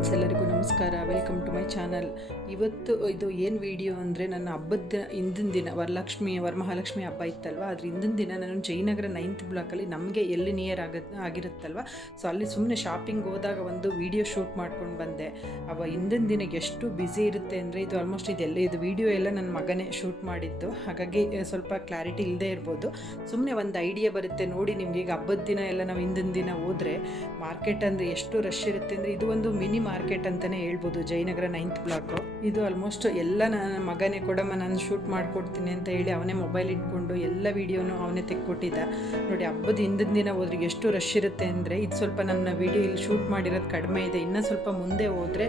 Friends, ಎಲ್ಲರಿಗೂ ನಮಸ್ಕಾರ. Welcome to my channel. ಇವತ್ತು ಇದು ಏನು ವಿಡಿಯೋ ಅಂದರೆ, ನನ್ನ ಹಬ್ಬದ ಹಿಂದಿನ ದಿನ ವರಮಹಾಲಕ್ಷ್ಮಿ ಹಬ್ಬ ಇತ್ತಲ್ವ, ಅದ್ರ ಹಿಂದಿನ ದಿನ ನಾನು ಜಯನಗರ 9th ಬ್ಲಾಕಲ್ಲಿ ನಮಗೆ ಎಲ್ಲಿ ನಿಯರ್ ಆಗಿರುತ್ತಲ್ವ, ಸೊ ಅಲ್ಲಿ ಸುಮ್ಮನೆ ಶಾಪಿಂಗ್ ಹೋದಾಗ ಒಂದು ವಿಡಿಯೋ ಶೂಟ್ ಮಾಡ್ಕೊಂಡು ಬಂದೆ. ಹಿಂದಿನ ದಿನ ಎಷ್ಟು ಬ್ಯುಸಿ ಇರುತ್ತೆ ಅಂದರೆ, ಇದು ಆಲ್ಮೋಸ್ಟ್ ಇದು ವಿಡಿಯೋ ಎಲ್ಲ ನನ್ನ ಮಗನೇ ಶೂಟ್ ಮಾಡಿದ್ದು, ಹಾಗಾಗಿ ಸ್ವಲ್ಪ ಕ್ಲಾರಿಟಿ ಇಲ್ಲದೆ ಇರ್ಬೋದು. ಸುಮ್ಮನೆ ಒಂದು ಐಡಿಯಾ ಬರುತ್ತೆ ನೋಡಿ ನಿಮ್ಗೆ. ಈಗ ಹಬ್ಬದ ದಿನ ಎಲ್ಲ ನಾವು ಹಿಂದಿನ ದಿನ ಹೋದರೆ ಮಾರ್ಕೆಟ್ ಅಂದರೆ ಎಷ್ಟು ರಶ್ ಇರುತ್ತೆ ಅಂದರೆ, ಇದು ಒಂದು ಮಿನಿ ಮಾರ್ಕೆಟ್ ಅಂತಲೇ ಹೇಳ್ಬೋದು ಜಯನಗರ 9th ಬ್ಲಾಕು. ಇದು ಆಲ್ಮೋಸ್ಟ್ ಎಲ್ಲ ನನ್ನ ಮಗನೇ ಕೊಡಮ್ಮ ನಾನು ಶೂಟ್ ಮಾಡಿಕೊಡ್ತೀನಿ ಅಂತ ಹೇಳಿ ಅವನೇ ಮೊಬೈಲ್ ಇಟ್ಕೊಂಡು ಎಲ್ಲ ವೀಡಿಯೋನು ಅವನೇ ತೆಕ್ಕೊಟ್ಟಿದ್ದ. ನೋಡಿ, ಹಬ್ಬದ ಹಿಂದಿನ ದಿನ ಹೋದ್ರೆ ಎಷ್ಟು ರಶ್ ಇರುತ್ತೆ ಅಂದರೆ, ಇದು ಸ್ವಲ್ಪ ನನ್ನ ವೀಡಿಯೋ ಇಲ್ಲಿ ಶೂಟ್ ಮಾಡಿರೋದು ಕಡಿಮೆ ಇದೆ. ಇನ್ನೂ ಸ್ವಲ್ಪ ಮುಂದೆ ಹೋದರೆ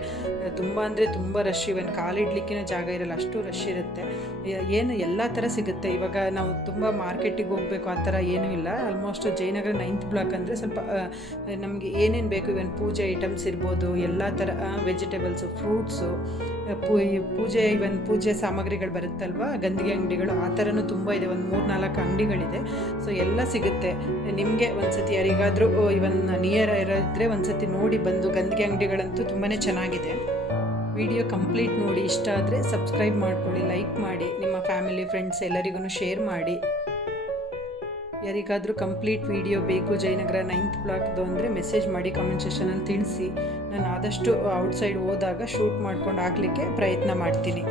ತುಂಬ ಅಂದರೆ ತುಂಬ ರಶ್, ಇವನ್ ಕಾಲಿಡ್ಲಿಕ್ಕಿನ ಜಾಗ ಇರಲ್ಲ, ಅಷ್ಟು ರಶ್ ಇರುತ್ತೆ. ಏನು ಎಲ್ಲ ಥರ ಸಿಗುತ್ತೆ. ಇವಾಗ ನಾವು ತುಂಬ ಮಾರ್ಕೆಟಿಗೆ ಹೋಗಬೇಕು ಆ ಥರ ಏನೂ ಇಲ್ಲ. ಆಲ್ಮೋಸ್ಟ್ ಜಯನಗರ 9th ಬ್ಲಾಕ್ ಅಂದರೆ ಸ್ವಲ್ಪ ನಮಗೆ ಏನೇನು ಬೇಕು, ಇವನ್ ಪೂಜೆ ಐಟಮ್ಸ್ ಇರ್ಬೋದು, ಎಲ್ಲ ಥರ ವೆಜಿಟೇಬಲ್ಸು, ಫ್ರೂಟ್ಸು, ಪೂಜೆ ಸಾಮಗ್ರಿಗಳು ಬರುತ್ತಲ್ವ, ಗಂದಿಗೆ ಅಂಗಡಿಗಳು, ಆ ಥರನೂ ತುಂಬ ಇದೆ. ಒಂದು 3-4 ಅಂಗಡಿಗಳಿದೆ. ಸೊ ಎಲ್ಲ ಸಿಗುತ್ತೆ. ನಿಮಗೆ ಒಂದ್ಸತಿ ಯಾರಿಗಾದರೂ ಇವನ್ ನಿಯರ್ ಇರೋದ್ರೆ ಒಂದ್ಸತಿ ನೋಡಿ ಬಂದು. ಗಂದಿಗೆ ಅಂಗಡಿಗಳಂತೂ ತುಂಬಾ ಚೆನ್ನಾಗಿದೆ. ವಿಡಿಯೋ ಕಂಪ್ಲೀಟ್ ನೋಡಿ, ಇಷ್ಟ ಆದರೆ ಸಬ್ಸ್ಕ್ರೈಬ್ ಮಾಡ್ಕೊಳ್ಳಿ, ಲೈಕ್ ಮಾಡಿ, ನಿಮ್ಮ ಫ್ಯಾಮಿಲಿ ಫ್ರೆಂಡ್ಸ್ ಎಲ್ಲರಿಗೂ ಶೇರ್ ಮಾಡಿ. ಯಾರಿಗಾದರೂ ಕಂಪ್ಲೀಟ್ ವಿಡಿಯೋ ಬೇಕು ಜಯನಗರ 9th ಬ್ಲಾಕ್ದು ಅಂದರೆ ಮೆಸೇಜ್ ಮಾಡಿ, ಕಮೆಂಟ್ ಸೆಕ್ಷನಲ್ಲಿ ತಿಳಿಸಿ. ನಾನು ಆದಷ್ಟು ಔಟ್ಸೈಡ್ ಹೋದಾಗ ಶೂಟ್ ಮಾಡ್ಕೊಂಡು ಹಾಕಲಿಕ್ಕೆ ಪ್ರಯತ್ನ ಮಾಡ್ತೀನಿ.